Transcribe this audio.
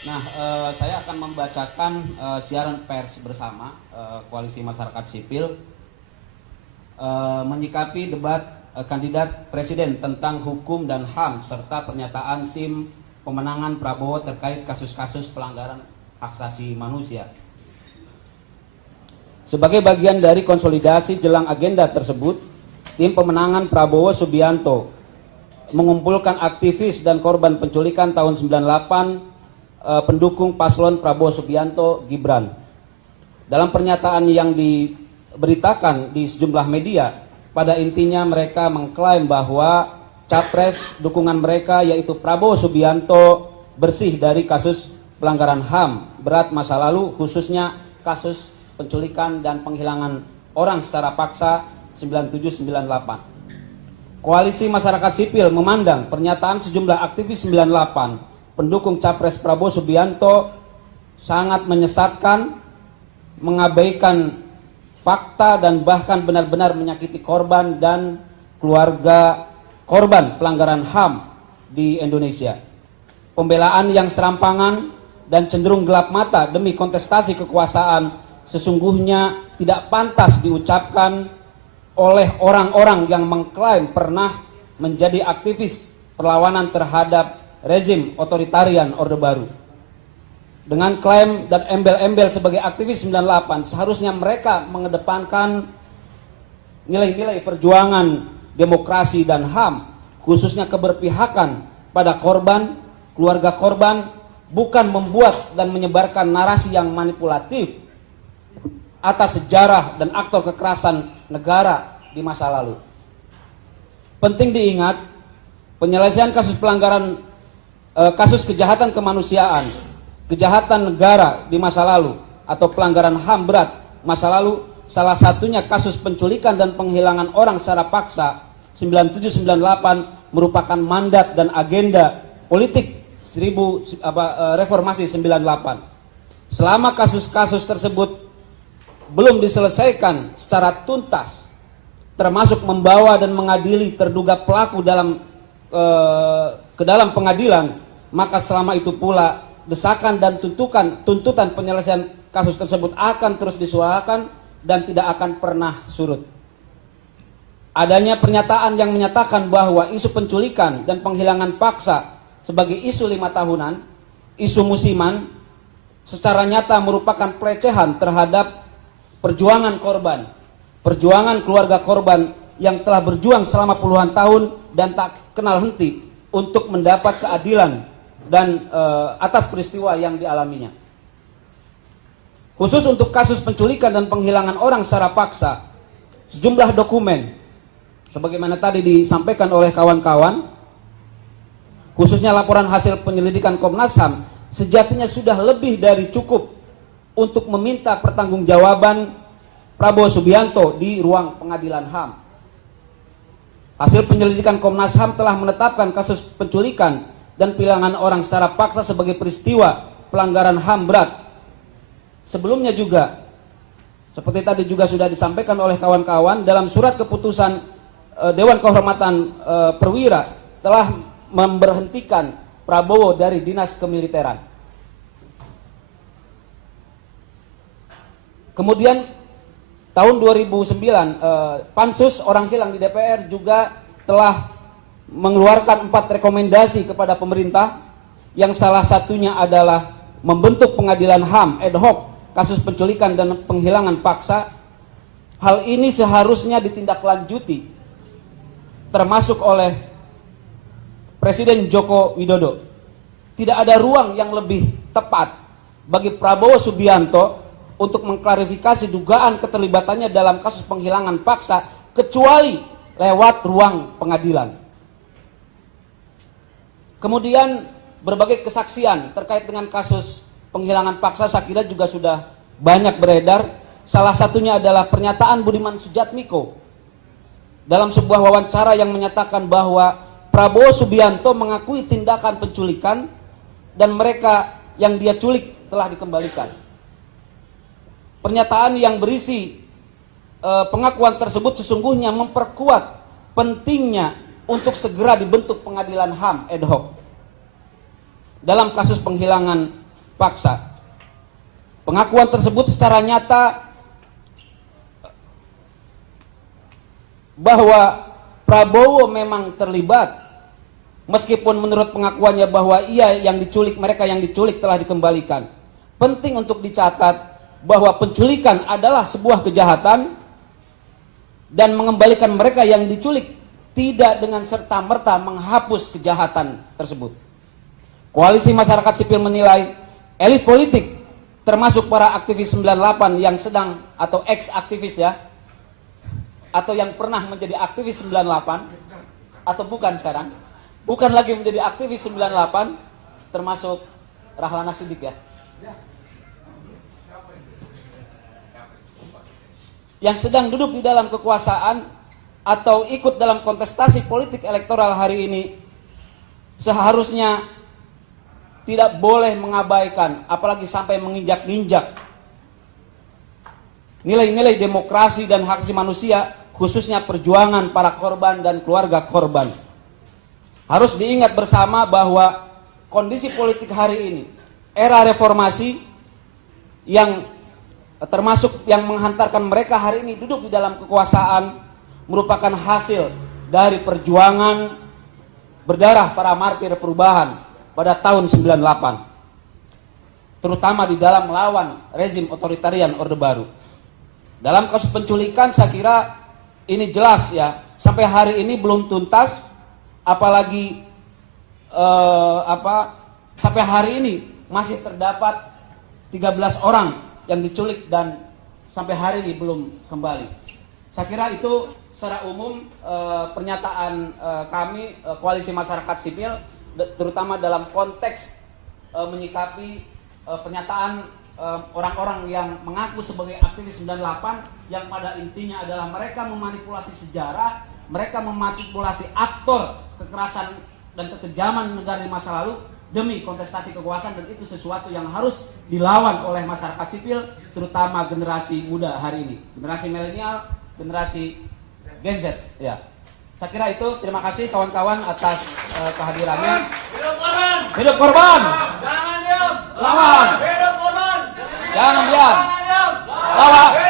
Nah, saya akan membacakan siaran pers bersama Koalisi Masyarakat Sipil menyikapi debat kandidat presiden tentang hukum dan HAM serta pernyataan tim pemenangan Prabowo terkait kasus-kasus pelanggaran hak asasi manusia. Sebagai bagian dari konsolidasi jelang agenda tersebut, tim pemenangan Prabowo Subianto mengumpulkan aktivis dan korban penculikan tahun 98 pendukung paslon Prabowo Subianto Gibran. Dalam pernyataan yang diberitakan di sejumlah media, pada intinya mereka mengklaim bahwa capres dukungan mereka yaitu Prabowo Subianto bersih dari kasus pelanggaran HAM berat masa lalu, khususnya kasus penculikan dan penghilangan orang secara paksa 9798. Koalisi Masyarakat Sipil memandang pernyataan sejumlah aktivis 98 pendukung capres Prabowo Subianto sangat menyesatkan, mengabaikan fakta dan bahkan benar-benar menyakiti korban dan keluarga korban pelanggaran HAM di Indonesia. Pembelaan yang serampangan dan cenderung gelap mata demi kontestasi kekuasaan sesungguhnya tidak pantas diucapkan oleh orang-orang yang mengklaim pernah menjadi aktivis perlawanan terhadap rezim otoritarian Orde Baru. Dengan klaim dan embel-embel sebagai aktivis 98, seharusnya mereka mengedepankan nilai-nilai perjuangan demokrasi dan HAM, khususnya keberpihakan pada korban, keluarga korban, bukan membuat dan menyebarkan narasi yang manipulatif atas sejarah dan aktor kekerasan negara di masa lalu. Penting diingat, penyelesaian kasus pelanggaran kasus kejahatan kemanusiaan, kejahatan negara di masa lalu atau pelanggaran HAM berat masa lalu, salah satunya kasus penculikan dan penghilangan orang secara paksa 9798 merupakan mandat dan agenda politik reformasi 98. Selama kasus-kasus tersebut belum diselesaikan secara tuntas, termasuk membawa dan mengadili terduga pelaku ke dalam pengadilan, maka selama itu pula desakan dan tuntutan penyelesaian kasus tersebut akan terus disuarakan dan tidak akan pernah surut. Adanya pernyataan yang menyatakan bahwa isu penculikan dan penghilangan paksa sebagai isu 5 tahunan, isu musiman, secara nyata merupakan pelecehan terhadap perjuangan korban, perjuangan keluarga korban yang telah berjuang selama puluhan tahun dan tak kenal henti untuk mendapat keadilan dan atas peristiwa yang dialaminya. Khusus untuk kasus penculikan dan penghilangan orang secara paksa, sejumlah dokumen sebagaimana tadi disampaikan oleh kawan-kawan, khususnya laporan hasil penyelidikan Komnas HAM, sejatinya sudah lebih dari cukup untuk meminta pertanggungjawaban Prabowo Subianto di ruang pengadilan HAM. Hasil penyelidikan Komnas HAM telah menetapkan kasus penculikan dan penghilangan orang secara paksa sebagai peristiwa pelanggaran HAM berat. Sebelumnya juga, seperti tadi juga sudah disampaikan oleh kawan-kawan, dalam surat keputusan Dewan Kehormatan Perwira telah memberhentikan Prabowo dari dinas kemiliteran. Kemudian tahun 2009 Pansus Orang Hilang di DPR juga telah mengeluarkan 4 rekomendasi kepada pemerintah, yang salah satunya adalah membentuk pengadilan HAM ad hoc kasus penculikan dan penghilangan paksa. Hal ini seharusnya ditindaklanjuti termasuk oleh Presiden Joko Widodo. Tidak ada ruang yang lebih tepat bagi Prabowo Subianto untuk mengklarifikasi dugaan keterlibatannya dalam kasus penghilangan paksa kecuali lewat ruang pengadilan. Kemudian berbagai kesaksian terkait dengan kasus penghilangan paksa saya kira juga sudah banyak beredar. Salah satunya adalah pernyataan Budiman Sujatmiko dalam sebuah wawancara yang menyatakan bahwa Prabowo Subianto mengakui tindakan penculikan dan mereka yang dia culik telah dikembalikan. Pernyataan yang berisi pengakuan tersebut sesungguhnya memperkuat pentingnya untuk segera dibentuk pengadilan HAM ad hoc dalam kasus penghilangan paksa. Pengakuan tersebut secara nyata bahwa Prabowo memang terlibat, meskipun menurut pengakuannya bahwa ia yang diculik, mereka yang diculik telah dikembalikan. Penting untuk dicatat bahwa penculikan adalah sebuah kejahatan dan mengembalikan mereka yang diculik tidak dengan serta-merta menghapus kejahatan tersebut. Koalisi masyarakat sipil menilai elit politik termasuk para aktivis 98 yang sedang atau ex-aktivis ya, atau yang pernah menjadi aktivis 98 atau bukan sekarang, bukan lagi menjadi aktivis 98, termasuk Rahlana Sidik ya, yang sedang duduk di dalam kekuasaan atau ikut dalam kontestasi politik elektoral hari ini, seharusnya tidak boleh mengabaikan, apalagi sampai menginjak-injak nilai-nilai demokrasi dan hak asasi manusia, khususnya perjuangan para korban dan keluarga korban. Harus diingat bersama bahwa kondisi politik hari ini, era reformasi yang termasuk yang menghantarkan mereka hari ini duduk di dalam kekuasaan, merupakan hasil dari perjuangan berdarah para martir perubahan pada tahun 98, terutama di dalam melawan rezim otoritarian Orde Baru. Dalam kasus penculikan saya kira ini jelas ya, sampai hari ini belum tuntas, apalagi sampai hari ini masih terdapat 13 orang yang diculik dan sampai hari ini belum kembali. Saya kira itu secara umum pernyataan kami koalisi masyarakat sipil, terutama dalam konteks menyikapi pernyataan orang-orang yang mengaku sebagai aktivis 98 yang pada intinya adalah mereka memanipulasi sejarah, mereka memanipulasi aktor kekerasan dan kekejaman negara di masa lalu demi kontestasi kekuasaan, dan itu sesuatu yang harus dilawan oleh masyarakat sipil, terutama generasi muda hari ini, generasi milenial, generasi Gen Z. Ya, saya kira itu. Terima kasih kawan-kawan atas kehadirannya. Hidup korban! Hidup korban! Jangan diam! Lawan! Hidup korban! Jangan diam! Jangan diam! Lawan!